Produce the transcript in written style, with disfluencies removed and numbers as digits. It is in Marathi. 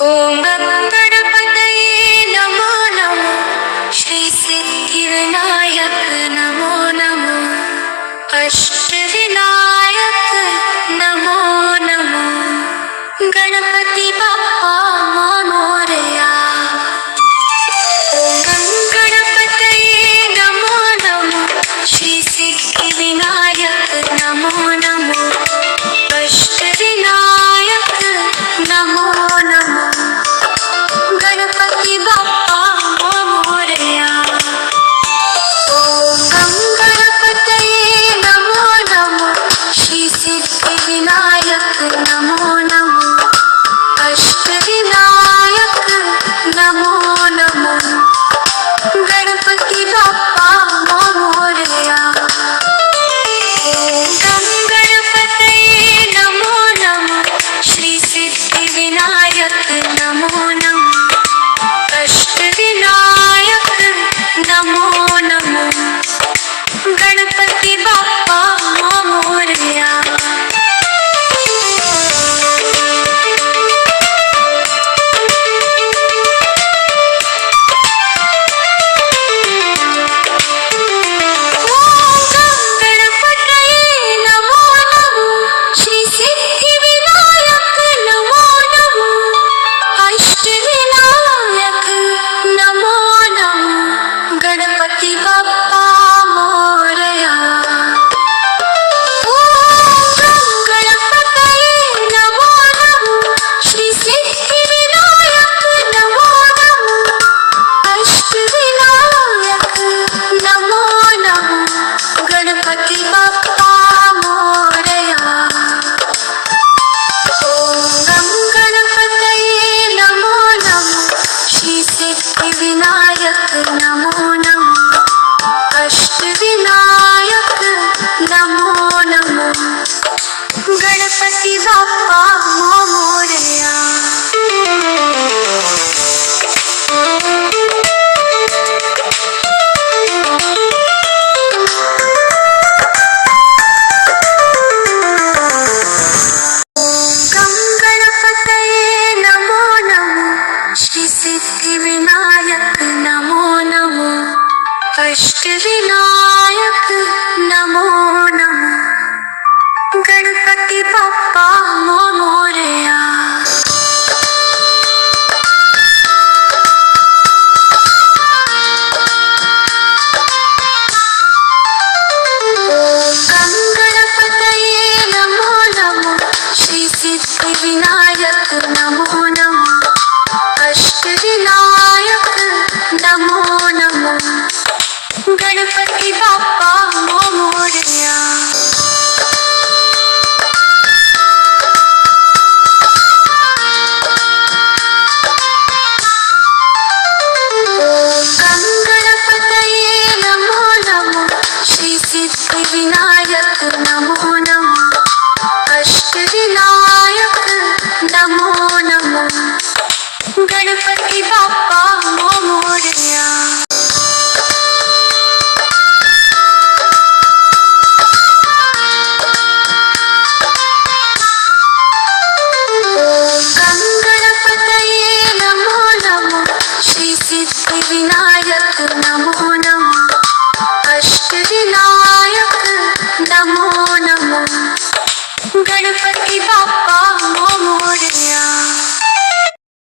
ओम गणपतये नमो नमो श्री सिद्धिविनायक नमो नमो अष्टविनायक नमो नमो गणपति बाप्पा मोरया। ओम गणपतये नमो नमो श्री सिद्धिविनायक नमो नमो अष्टविनायक नमो नमो गणपति बाप्पा मोरया। ओम गणपतये नमो नमो श्री सिद्धिविनायक नमो नमो अष्टविनायक नमो नमो गणपति बाप्पा मोरया। ओम गणपतये नमो नमो श्री सिद्धिविनायक नमो नमो अष्टविनायक नमो नमो गणपति बाप्पा मोरया। गणपति बाप्पा मोरया। ओम गणपतये नमो नमो श्री सिद्धिविनायक नमो नमो अष्टविनायक नमो नमो गणपति बाप्पा मोरया। ओम गणपतये नमो नमो श्री सिद्धिविनायक नमो नमो अष्टविनायक नमो नमो गणपति बाप्पा मोरया। गणपतये नमो नमो श्री सिद्धिविनायक नमो नमो अष्टविनायक